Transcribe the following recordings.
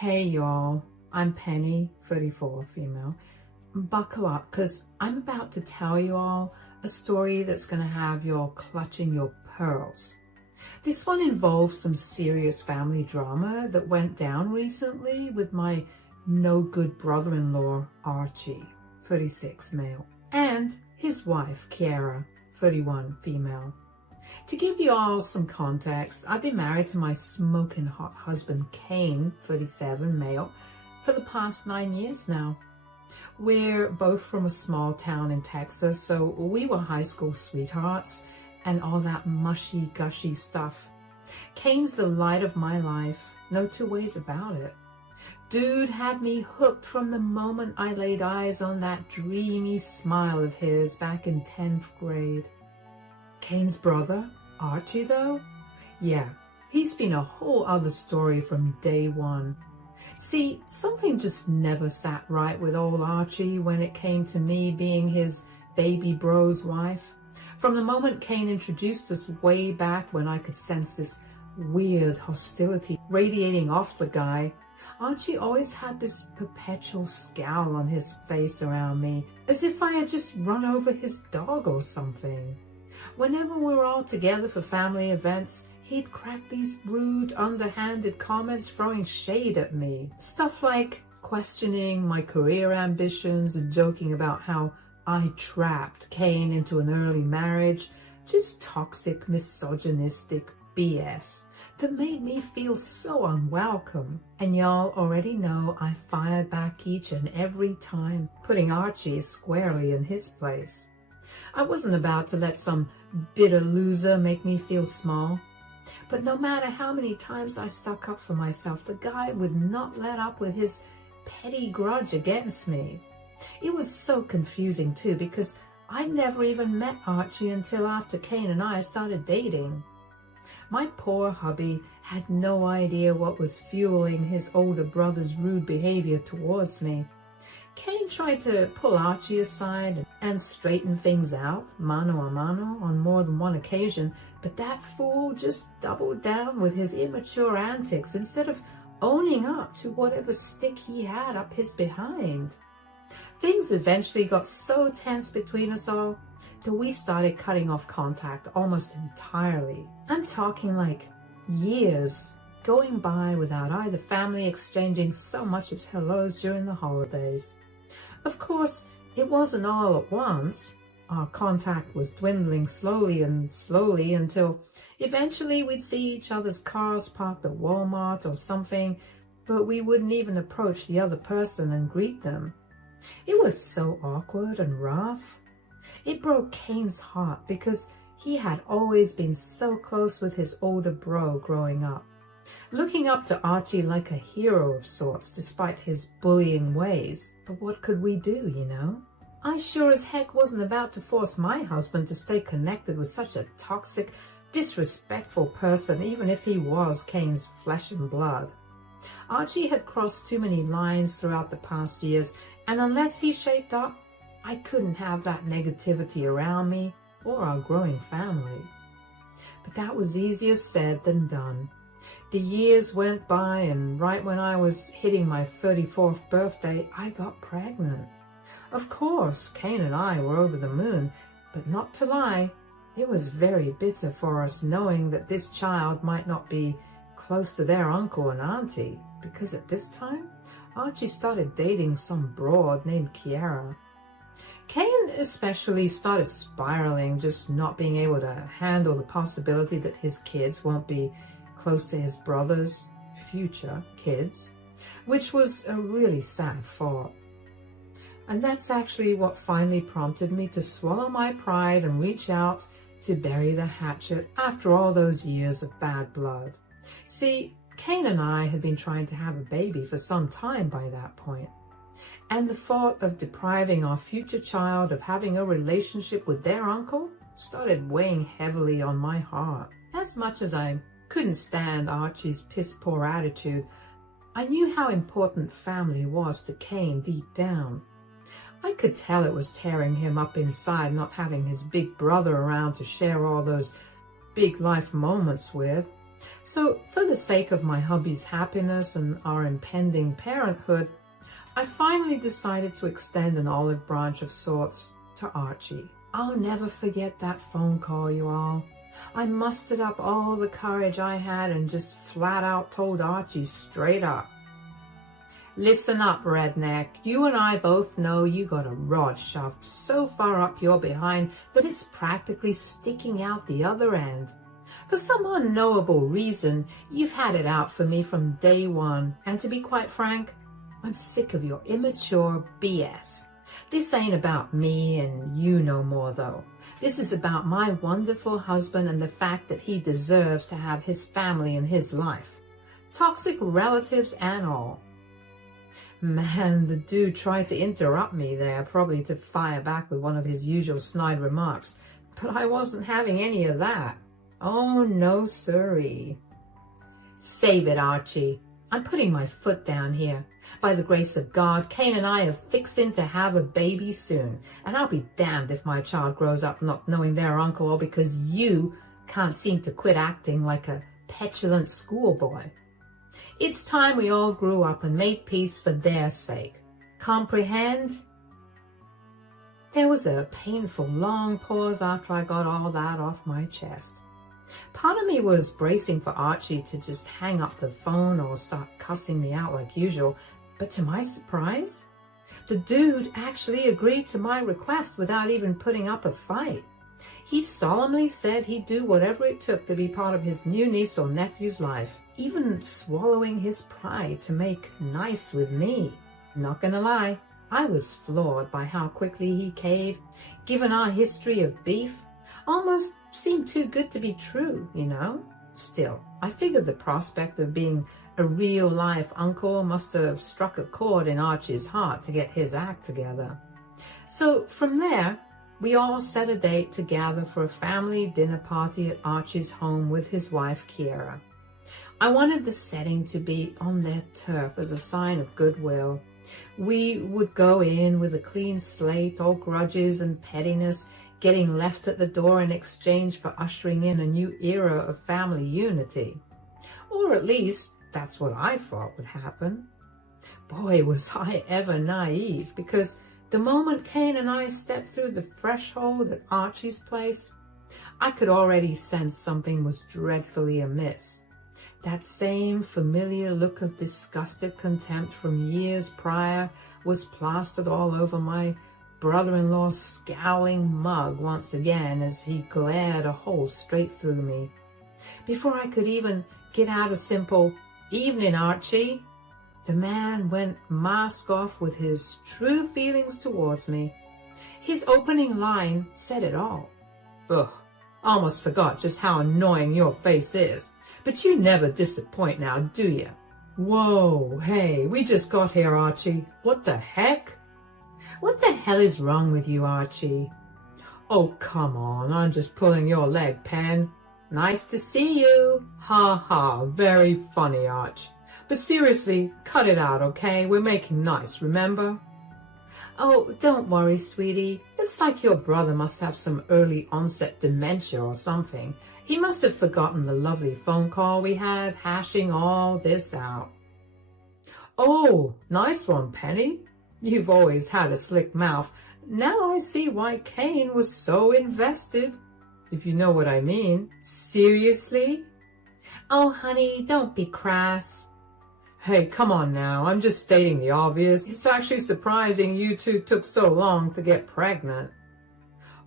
Hey y'all, I'm Penny, 34, female. Buckle up, because I'm about to tell you all a story that's going to have you all clutching your pearls. This one involves some serious family drama that went down recently with my no-good brother-in-law, Archie, 36, male, and his wife, Kiara, 31, female. To give you all some context, I've been married to my smoking hot husband, Kane, 37, male, for the past 9 years now. We're both from a small town in Texas, so we were high school sweethearts and all that mushy-gushy stuff. Kane's the light of my life, no two ways about it. Dude had me hooked from the moment I laid eyes on that dreamy smile of his back in 10th grade. Kane's brother, Archie, though? Yeah, he's been a whole other story from day one. See, something just never sat right with old Archie when it came to me being his baby bro's wife. From the moment Kane introduced us way back when I could sense this weird hostility radiating off the guy, Archie always had this perpetual scowl on his face around me, as if I had just run over his dog or something. Whenever we were all together for family events, he'd crack these rude, underhanded comments throwing shade at me. Stuff like questioning my career ambitions and joking about how I trapped Kane into an early marriage. Just toxic, misogynistic BS that made me feel so unwelcome. And y'all already know I fired back each and every time, putting Archie squarely in his place. I wasn't about to let some bitter loser make me feel small. But no matter how many times I stuck up for myself, the guy would not let up with his petty grudge against me. It was so confusing too, because I never even met Archie until after Kane and I started dating. My poor hubby had no idea what was fueling his older brother's rude behavior towards me. Kane tried to pull Archie aside and straighten things out, mano a mano, on more than one occasion, but that fool just doubled down with his immature antics instead of owning up to whatever stick he had up his behind. Things eventually got so tense between us all that we started cutting off contact almost entirely. I'm talking like years going by without either family exchanging so much as hellos during the holidays. Of course, it wasn't all at once. Our contact was dwindling slowly until eventually we'd see each other's cars parked at Walmart or something, but we wouldn't even approach the other person and greet them. It was so awkward and rough. It broke Kane's heart because he had always been so close with his older bro growing up, looking up to Archie like a hero of sorts despite his bullying ways. But what could we do, you know? I sure as heck wasn't about to force my husband to stay connected with such a toxic, disrespectful person, even if he was Kane's flesh and blood. Archie had crossed too many lines throughout the past years, and unless he shaped up, I couldn't have that negativity around me or our growing family. But that was easier said than done. The years went by, and right when I was hitting my 34th birthday, I got pregnant. Of course, Kane and I were over the moon, but not to lie, it was very bitter for us knowing that this child might not be close to their uncle and auntie, because at this time, Archie started dating some broad named Kiara. Kane especially started spiraling, just not being able to handle the possibility that his kids won't be close to his brother's future kids, which was a really sad thought. And that's actually what finally prompted me to swallow my pride and reach out to bury the hatchet after all those years of bad blood. See, Kane and I had been trying to have a baby for some time by that point, and the thought of depriving our future child of having a relationship with their uncle started weighing heavily on my heart. As much as I couldn't stand Archie's piss-poor attitude, I knew how important family was to Kane deep down. I could tell it was tearing him up inside not having his big brother around to share all those big life moments with. So for the sake of my hubby's happiness and our impending parenthood, I finally decided to extend an olive branch of sorts to Archie. I'll never forget that phone call, you all. I mustered up all the courage I had and just flat out told Archie straight up. Listen up, redneck. You and I both know you got a rod shoved so far up your behind that it's practically sticking out the other end. For some unknowable reason, you've had it out for me from day one, and to be quite frank, I'm sick of your immature BS. This ain't about me and you no more, though. This is about my wonderful husband and the fact that he deserves to have his family in his life. Toxic relatives and all. Man, the dude tried to interrupt me there, probably to fire back with one of his usual snide remarks, but I wasn't having any of that. Oh, no siree. Save it, Archie. I'm putting my foot down here. By the grace of God, Kane and I are fixing to have a baby soon, and I'll be damned if my child grows up not knowing their uncle all because you can't seem to quit acting like a petulant schoolboy. It's time we all grew up and made peace for their sake. Comprehend? There was a painful long pause after I got all that off my chest. Part of me was bracing for Archie to just hang up the phone or start cussing me out like usual, but to my surprise, the dude actually agreed to my request without even putting up a fight. He solemnly said he'd do whatever it took to be part of his new niece or nephew's life, even swallowing his pride to make nice with me. Not gonna lie, I was floored by how quickly he caved. Given our history of beef, almost seemed too good to be true, you know? Still, I figured the prospect of being a real-life uncle must have struck a chord in Archie's heart to get his act together. So from there, we all set a date to gather for a family dinner party at Archie's home with his wife, Kiera. I wanted the setting to be on their turf as a sign of goodwill. We would go in with a clean slate, all grudges and pettiness getting left at the door in exchange for ushering in a new era of family unity. Or at least, that's what I thought would happen. Boy, was I ever naive, because the moment Kane and I stepped through the threshold at Archie's place, I could already sense something was dreadfully amiss. That same familiar look of disgusted contempt from years prior was plastered all over my brother-in-law's scowling mug once again as he glared a hole straight through me. Before I could even get out a simple "Evening, Archie," the man went mask off with his true feelings towards me. His opening line said it all. Ugh, almost forgot just how annoying your face is. But you never disappoint now, do you? Whoa, hey, we just got here, Archie. What the heck? What the hell is wrong with you, Archie? Oh, come on, I'm just pulling your leg, Pen. Nice to see you. Ha ha, very funny, Arch. But seriously, cut it out, okay? We're making nice, remember? Oh, don't worry, sweetie. Looks like your brother must have some early onset dementia or something. He must have forgotten the lovely phone call we had hashing all this out. Oh, nice one, Penny. You've always had a slick mouth. Now I see why Kane was so invested, if you know what I mean. Seriously? Oh, honey, don't be crass. Hey, come on now. I'm just stating the obvious. It's actually surprising you two took so long to get pregnant.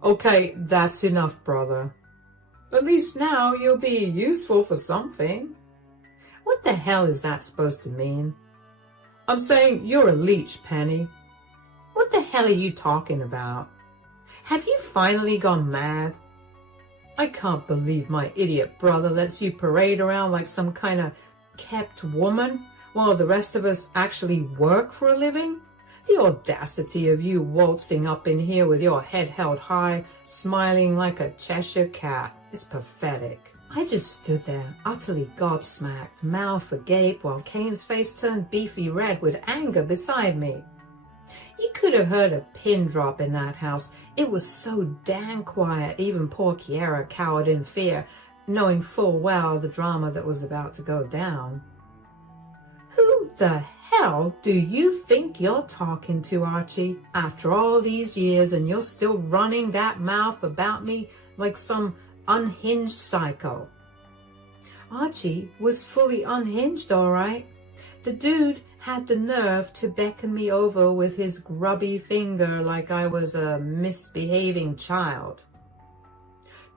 Okay, that's enough, brother. At least now you'll be useful for something. What the hell is that supposed to mean? I'm saying you're a leech, Penny. What the hell are you talking about? Have you finally gone mad? I can't believe my idiot brother lets you parade around like some kind of kept woman while the rest of us actually work for a living. The audacity of you waltzing up in here with your head held high, smiling like a Cheshire cat, is pathetic. I just stood there, utterly gobsmacked, mouth agape, while Kane's face turned beefy red with anger beside me. You could have heard a pin drop in that house. It was so damn quiet, even poor Kiera cowered in fear. knowing full well the drama that was about to go down. Who the hell do you think you're talking to, Archie? After all these years and you're still running that mouth about me like some unhinged psycho. Archie was fully unhinged, all right. The dude had the nerve to beckon me over with his grubby finger like I was a misbehaving child.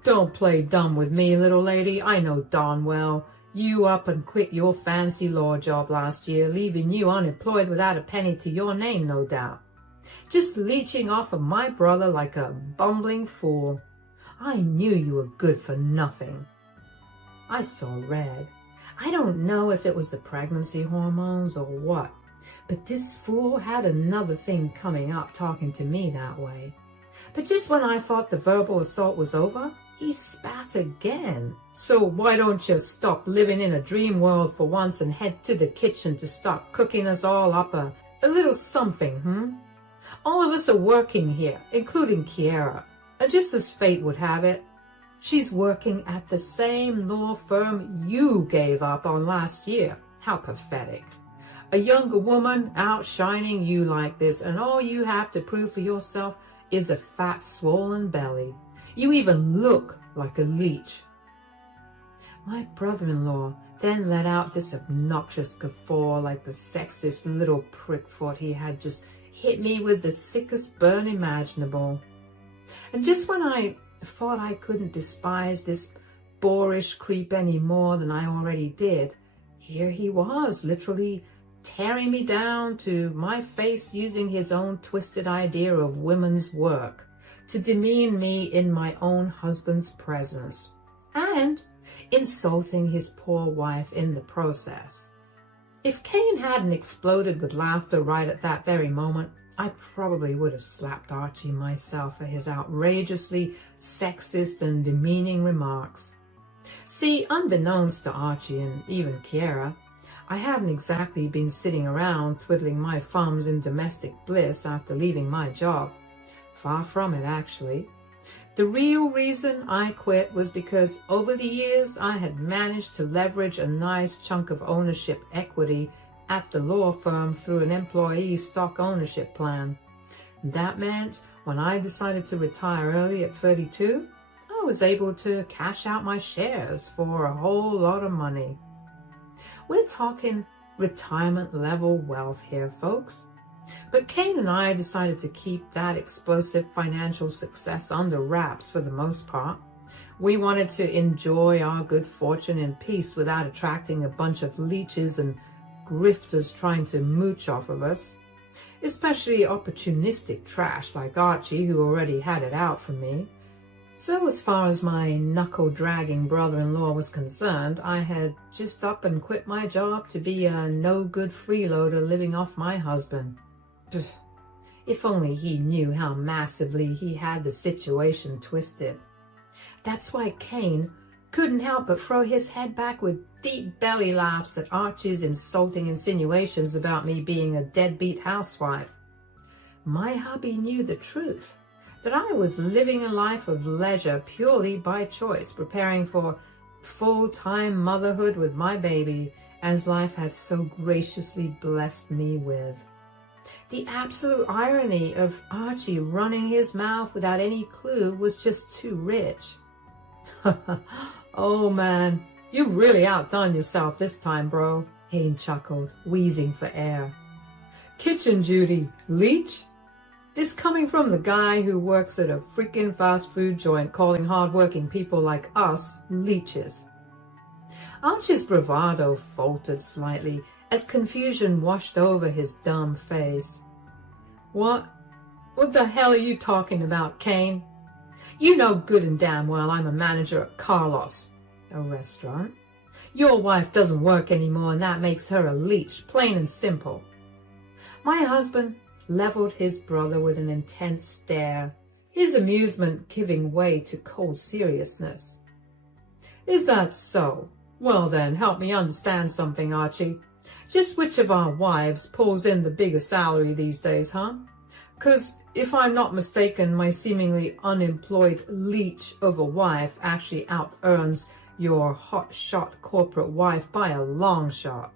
Don't play dumb with me, little lady. I know darn well you up and quit your fancy law job last year, leaving you unemployed without a penny to your name, no doubt. Just leeching off of my brother like a bumbling fool. I knew you were good for nothing. I saw red. I don't know if it was the pregnancy hormones or what, but this fool had another thing coming up talking to me that way. But just when I thought the verbal assault was over, he spat again. So why don't you stop living in a dream world for once and head to the kitchen to start cooking us all up a little something, All of us are working here, including Kiera. And just as fate would have it, she's working at the same law firm you gave up on last year. How pathetic. A younger woman outshining you like this, and all you have to prove for yourself is a fat, swollen belly. You even look like a leech. My brother-in-law then let out this obnoxious guffaw like the sexist little prick thought he had just hit me with the sickest burn imaginable. And just when I thought I couldn't despise this boorish creep any more than I already did, here he was, literally tearing me down to my face using his own twisted idea of women's work to demean me in my own husband's presence, and insulting his poor wife in the process. If Cain hadn't exploded with laughter right at that very moment, I probably would have slapped Archie myself for his outrageously sexist and demeaning remarks. See, unbeknownst to Archie and even Kiera, I hadn't exactly been sitting around twiddling my thumbs in domestic bliss after leaving my job. Far from it, actually. The real reason I quit was because over the years I had managed to leverage a nice chunk of ownership equity at the law firm through an employee stock ownership plan. That meant when I decided to retire early at 32, I was able to cash out my shares for a whole lot of money. We're talking retirement level wealth here, folks. But Cain and I decided to keep that explosive financial success under wraps for the most part. We wanted to enjoy our good fortune in peace without attracting a bunch of leeches and grifters trying to mooch off of us, especially opportunistic trash like Archie, who already had it out for me. So as far as my knuckle-dragging brother-in-law was concerned, I had just up and quit my job to be a no-good freeloader living off my husband. If only he knew how massively he had the situation twisted. That's why Cain couldn't help but throw his head back with deep belly laughs at Archie's insulting insinuations about me being a deadbeat housewife. My hubby knew the truth, that I was living a life of leisure purely by choice, preparing for full-time motherhood with my baby, as life had so graciously blessed me with. The absolute irony of Archie running his mouth without any clue was just too rich. Oh man, you really outdone yourself this time, bro, Cain chuckled, wheezing for air. Kitchen duty, leech? This coming from the guy who works at a freaking fast food joint calling hard-working people like us leeches. Archie's bravado faltered slightly as confusion washed over his dumb face. What the hell are you talking about, Cain? You know good and damn well I'm a manager at Carlos, a restaurant. Your wife doesn't work anymore and that makes her a leech, plain and simple. My husband leveled his brother with an intense stare, his amusement giving way to cold seriousness. Is that so? Well then, help me understand something, Archie. Just which of our wives pulls in the bigger salary these days, huh? 'Cause if I'm not mistaken, my seemingly unemployed leech of a wife actually out-earns your hot-shot corporate wife by a long shot."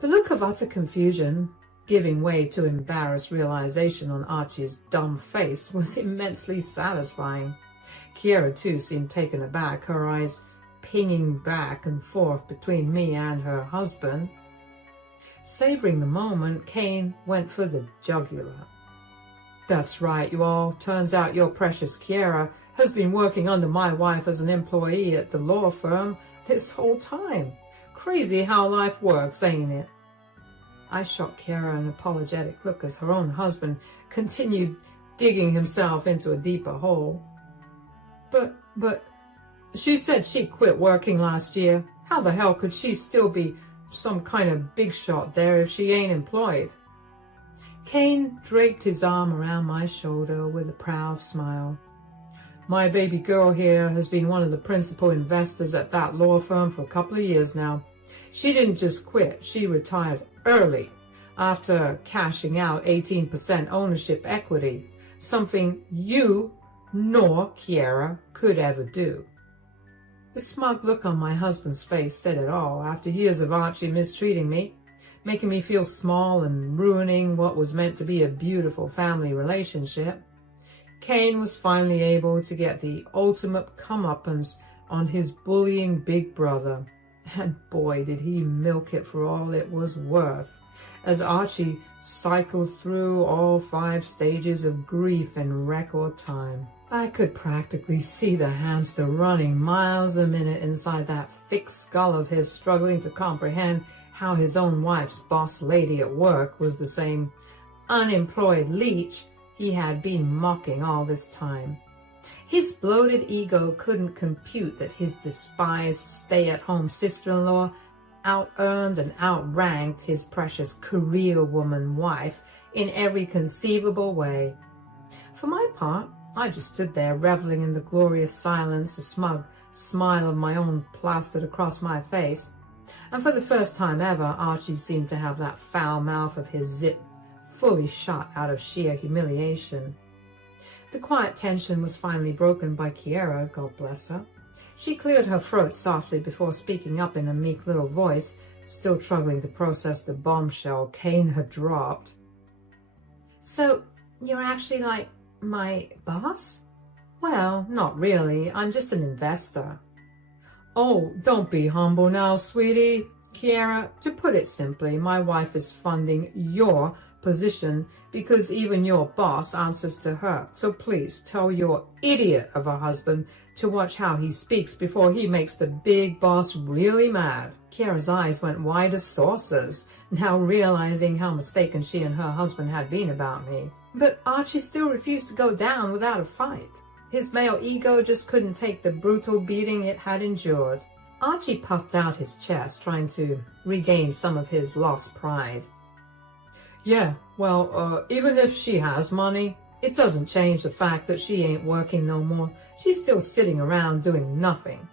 The look of utter confusion, giving way to embarrassed realization on Archie's dumb face, was immensely satisfying. Kiera, too, seemed taken aback, her eyes pinging back and forth between me and her husband. Savoring the moment, Kane went for the jugular. "That's right, you all. Turns out your precious Kiera has been working under my wife as an employee at the law firm this whole time. Crazy how life works, ain't it?" I shot Kiera an apologetic look as her own husband continued digging himself into a deeper hole. But, she said she quit working last year. How the hell could she still be some kind of big shot there if she ain't employed?" Kane draped his arm around my shoulder with a proud smile. "My baby girl here has been one of the principal investors at that law firm for a couple of years now. She didn't just quit, she retired early after cashing out 18% ownership equity, something you nor Kiera could ever do." The smug look on my husband's face said it all. After years of Archie mistreating me, making me feel small and ruining what was meant to be a beautiful family relationship, Kane was finally able to get the ultimate comeuppance on his bullying big brother. And boy, did he milk it for all it was worth, as Archie cycled through all 5 stages of grief in record time. I could practically see the hamster running miles a minute inside that thick skull of his, struggling to comprehend how his own wife's boss lady at work was the same unemployed leech he had been mocking all this time. His bloated ego couldn't compute that his despised stay-at-home sister-in-law out-earned and outranked his precious career woman wife in every conceivable way. For my part, I just stood there reveling in the glorious silence, a smug smile of my own plastered across my face. And for the first time ever, Archie seemed to have that foul mouth of his zip fully shut out of sheer humiliation. The quiet tension was finally broken by Kiera, God bless her. She cleared her throat softly before speaking up in a meek little voice, still struggling to process the bombshell Kane had dropped. "So, you're actually like my boss?" "Well, not really. I'm just an investor." "Oh, don't be humble now, sweetie." "Kiera, to put it simply, my wife is funding your position because even your boss answers to her. So please tell your idiot of a husband to watch how he speaks before he makes the big boss really mad." Kiera's eyes went wide as saucers, now realizing how mistaken she and her husband had been about me. But Archie still refused to go down without a fight. His male ego just couldn't take the brutal beating it had endured. Archie puffed out his chest, trying to regain some of his lost pride. "Yeah, well, even if she has money, it doesn't change the fact that she ain't working no more. She's still sitting around doing nothing."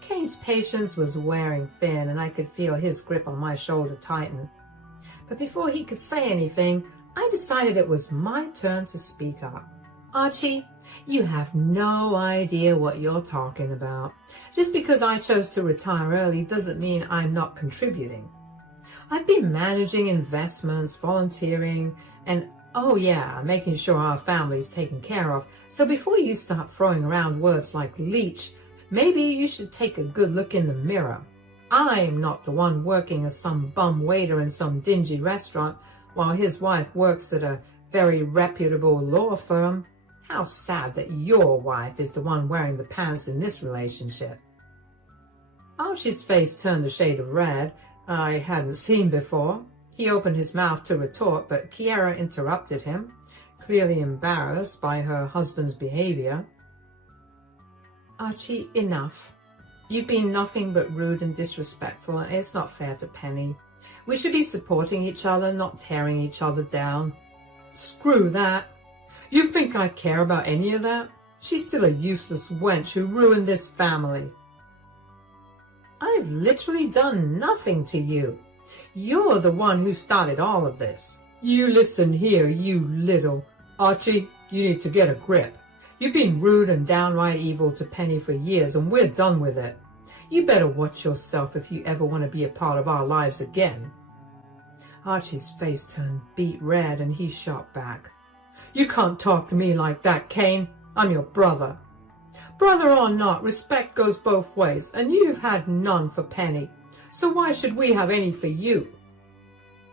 Kane's patience was wearing thin, and I could feel his grip on my shoulder tighten. But before he could say anything, I decided it was my turn to speak up. "Archie, you have no idea what you're talking about. Just because I chose to retire early doesn't mean I'm not contributing. I've been managing investments, volunteering, and oh yeah, making sure our family's taken care of. So before you start throwing around words like leech, maybe you should take a good look in the mirror. I'm not the one working as some bum waiter in some dingy restaurant while his wife works at a very reputable law firm. How sad that your wife is the one wearing the pants in this relationship." Archie's face turned a shade of red I hadn't seen before. He opened his mouth to retort, but Kiera interrupted him, clearly embarrassed by her husband's behavior. "Archie, enough. You've been nothing but rude and disrespectful, and it's not fair to Penny. We should be supporting each other, not tearing each other down." "Screw that. You think I care about any of that? She's still a useless wench who ruined this family." "I've literally done nothing to you. You're the one who started all of this." "You listen here, you little..." "Archie, you need to get a grip. You've been rude and downright evil to Penny for years, and we're done with it. You better watch yourself if you ever want to be a part of our lives again." Archie's face turned beet red and he shot back. "You can't talk to me like that, Cain. I'm your brother. Brother or not, respect goes both ways, and you've had none for Penny, so why should we have any for you?"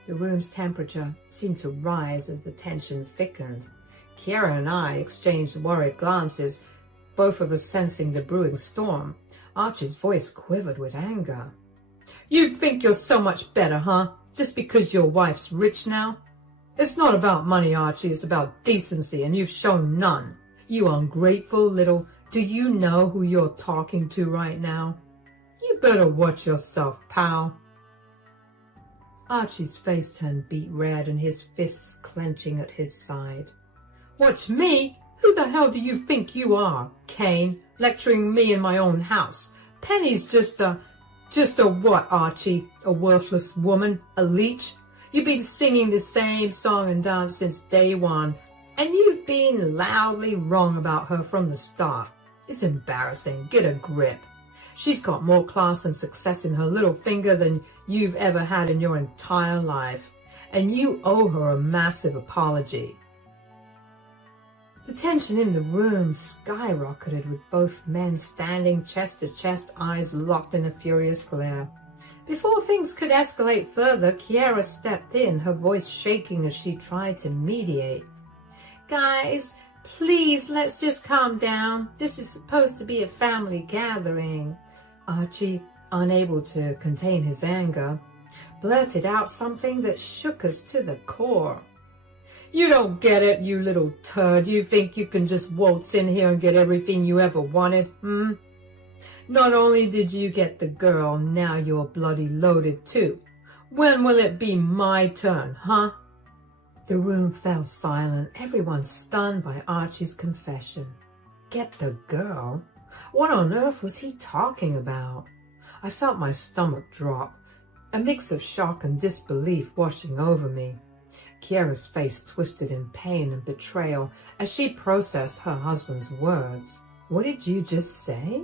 The room's temperature seemed to rise as the tension thickened. Kiera and I exchanged worried glances, both of us sensing the brewing storm. Archie's voice quivered with anger. "You think you're so much better, huh? Just because your wife's rich now? It's not about money, Archie, it's about decency, and you've shown none. You ungrateful little... Do you know who you're talking to right now? You better watch yourself, pal." Archie's face turned beet red and his fists clenching at his side. "Watch me? Who the hell do you think you are, Cain, lecturing me in my own house? Penny's just a what, Archie? A worthless woman? A leech? You've been singing the same song and dance since day one, and you've been loudly wrong about her from the start. It's embarrassing. Get a grip. She's got more class and success in her little finger than you've ever had in your entire life, and you owe her a massive apology." The tension in the room skyrocketed with both men standing chest to chest, eyes locked in a furious glare. Before things could escalate further, Kiera stepped in, her voice shaking as she tried to mediate. "Guys, please, let's just calm down. This is supposed to be a family gathering." Archie, unable to contain his anger, blurted out something that shook us to the core. "You don't get it, you little turd. You think you can just waltz in here and get everything you ever wanted, hmm? Not only did you get the girl, now you're bloody loaded too. When will it be my turn, huh?" The room fell silent, everyone stunned by Archie's confession. Get the girl? What on earth was he talking about? I felt my stomach drop, a mix of shock and disbelief washing over me. Kiera's face twisted in pain and betrayal as she processed her husband's words. "What did you just say?"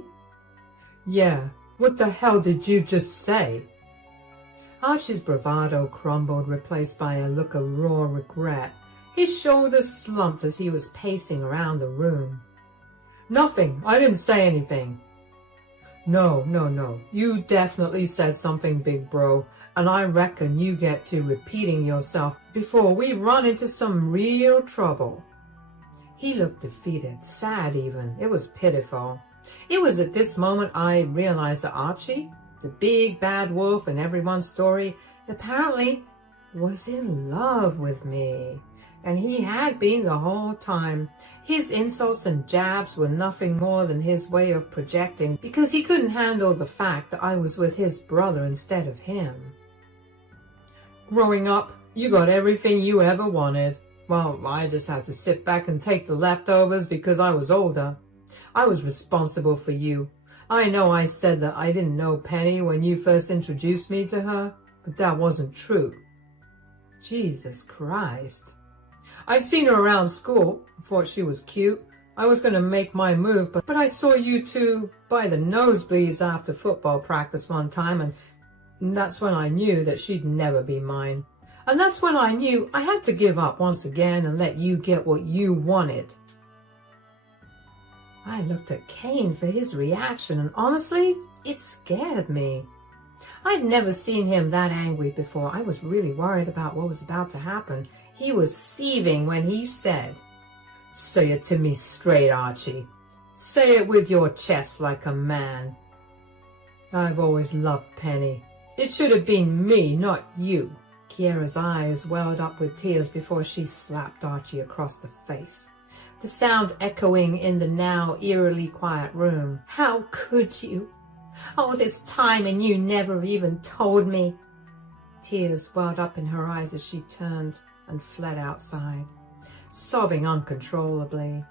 "Yeah, what the hell did you just say?" Archie's bravado crumbled, replaced by a look of raw regret. His shoulders slumped as he was pacing around the room. "Nothing. I didn't say anything." No. You definitely said something, big bro, and I reckon you get to repeating yourself before we run into some real trouble." He looked defeated, sad even. It was pitiful. It was at this moment I realized that Archie, the big bad wolf in everyone's story, apparently was in love with me. And he had been the whole time. His insults and jabs were nothing more than his way of projecting, because he couldn't handle the fact that I was with his brother instead of him. "Growing up, you got everything you ever wanted. Well, I just had to sit back and take the leftovers because I was older. I was responsible for you. I know I said that I didn't know Penny when you first introduced me to her, but that wasn't true." Jesus Christ. "I'd seen her around school, thought she was cute. I was going to make my move, but I saw you two by the nosebleeds after football practice one time, and that's when I knew that she'd never be mine. And that's when I knew I had to give up once again and let you get what you wanted." I looked at Cain for his reaction, and honestly, it scared me. I'd never seen him that angry before. I was really worried about what was about to happen. He was seething when he said, "Say it to me straight, Archie. Say it with your chest like a man." "I've always loved Penny. It should have been me, not you." Kiera's eyes welled up with tears before she slapped Archie across the face, the sound echoing in the now eerily quiet room. "How could you? All this time and you never even told me." Tears welled up in her eyes as she turned and fled outside, sobbing uncontrollably.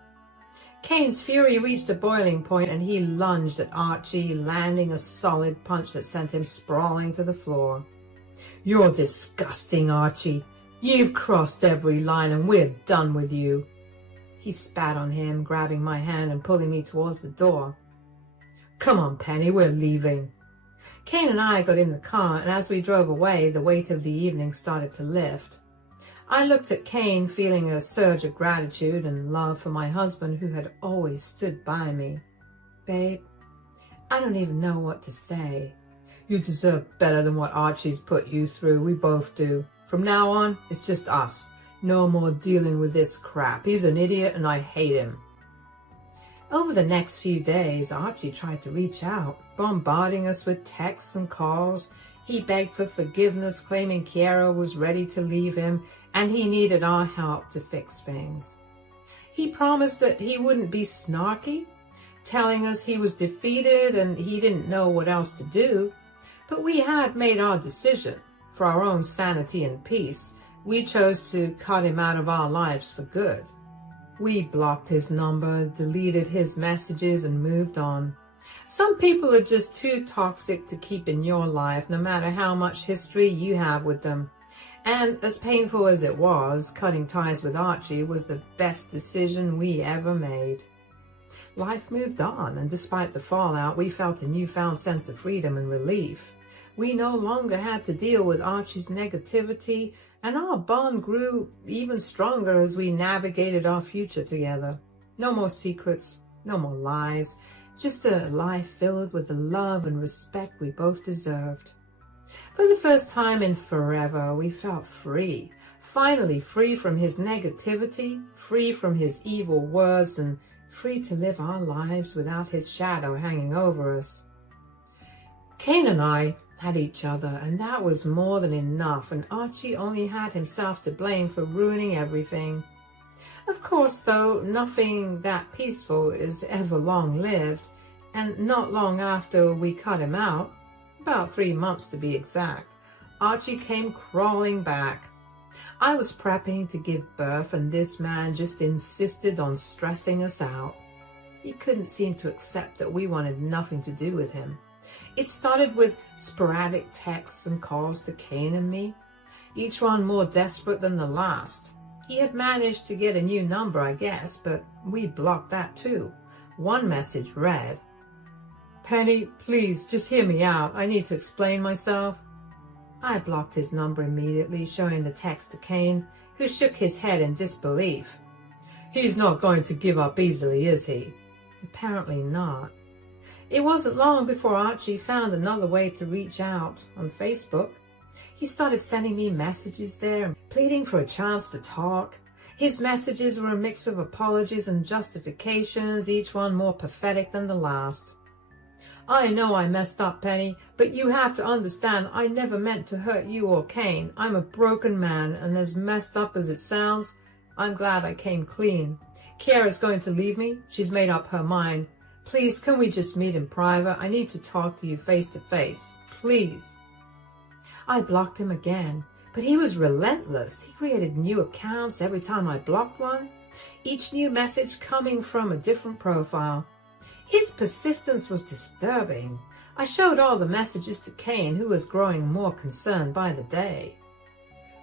Cain's fury reached a boiling point and he lunged at Archie, landing a solid punch that sent him sprawling to the floor. "You're disgusting, Archie. You've crossed every line and we're done with you." He spat on him, grabbing my hand and pulling me towards the door. "Come on, Penny, we're leaving." Kane and I got in the car, and as we drove away, the weight of the evening started to lift. I looked at Kane, feeling a surge of gratitude and love for my husband who had always stood by me. "Babe, I don't even know what to say." "You deserve better than what Archie's put you through. We both do. From now on, it's just us. No more dealing with this crap. He's an idiot and I hate him." Over the next few days, Archie tried to reach out, bombarding us with texts and calls. He begged for forgiveness, claiming Kiera was ready to leave him and he needed our help to fix things. He promised that he wouldn't be snarky, telling us he was defeated and he didn't know what else to do. But we had made our decision. For our own sanity and peace, we chose to cut him out of our lives for good. We blocked his number, deleted his messages, and moved on. Some people are just too toxic to keep in your life, no matter how much history you have with them. And as painful as it was, cutting ties with Archie was the best decision we ever made. Life moved on, and despite the fallout, we felt a newfound sense of freedom and relief. We no longer had to deal with Archie's negativity, and our bond grew even stronger as we navigated our future together. No more secrets, no more lies, just a life filled with the love and respect we both deserved. For the first time in forever, we felt free, finally free from his negativity, free from his evil words, and free to live our lives without his shadow hanging over us. Kane and I had each other, and that was more than enough, and Archie only had himself to blame for ruining everything. Of course, though, nothing that peaceful is ever long-lived, and not long after we cut him out, about 3 months to be exact, Archie came crawling back. I was prepping to give birth, and this man just insisted on stressing us out. He couldn't seem to accept that we wanted nothing to do with him. It started with sporadic texts and calls to Kane and me, each one more desperate than the last. He had managed to get a new number, I guess, but we blocked that too. One message read, "Penny, please, just hear me out. I need to explain myself." I blocked his number immediately, showing the text to Kane, who shook his head in disbelief. "He's not going to give up easily, is he?" Apparently not. It wasn't long before Archie found another way to reach out on Facebook. He started sending me messages there, pleading for a chance to talk. His messages were a mix of apologies and justifications, each one more pathetic than the last. "I know I messed up, Penny, but you have to understand I never meant to hurt you or Kane. I'm a broken man, and as messed up as it sounds, I'm glad I came clean. Kiera's going to leave me. She's made up her mind. Please, can we just meet in private? I need to talk to you face to face. Please." I blocked him again, but he was relentless. He created new accounts every time I blocked one, each new message coming from a different profile. His persistence was disturbing. I showed all the messages to Kane, who was growing more concerned by the day.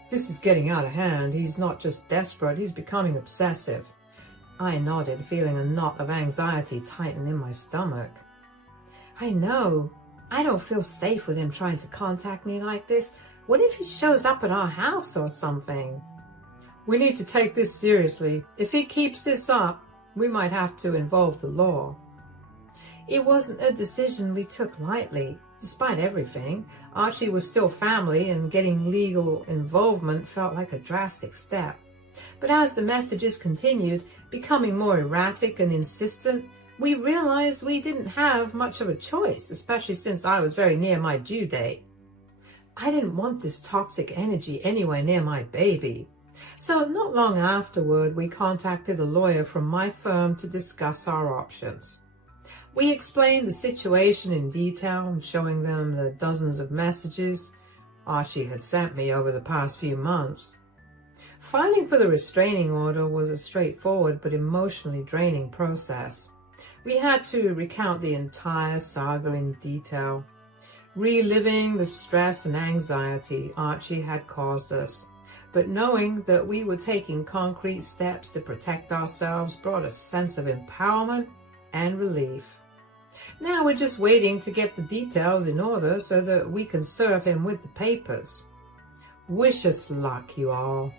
"This is getting out of hand. He's not just desperate, he's becoming obsessive." I nodded, feeling a knot of anxiety tighten in my stomach. "I know. I don't feel safe with him trying to contact me like this. What if he shows up at our house or something?" "We need to take this seriously. If he keeps this up, we might have to involve the law." It wasn't a decision we took lightly. Despite everything, Archie was still family, and getting legal involvement felt like a drastic step. But as the messages continued, becoming more erratic and insistent, we realized we didn't have much of a choice, especially since I was very near my due date. I didn't want this toxic energy anywhere near my baby. So not long afterward, we contacted a lawyer from my firm to discuss our options. We explained the situation in detail, showing them the dozens of messages Archie had sent me over the past few months. Filing for the restraining order was a straightforward but emotionally draining process. We had to recount the entire saga in detail, reliving the stress and anxiety Archie had caused us. but knowing that we were taking concrete steps to protect ourselves brought a sense of empowerment and relief. Now we're just waiting to get the details in order so that we can serve him with the papers. Wish us luck, you all.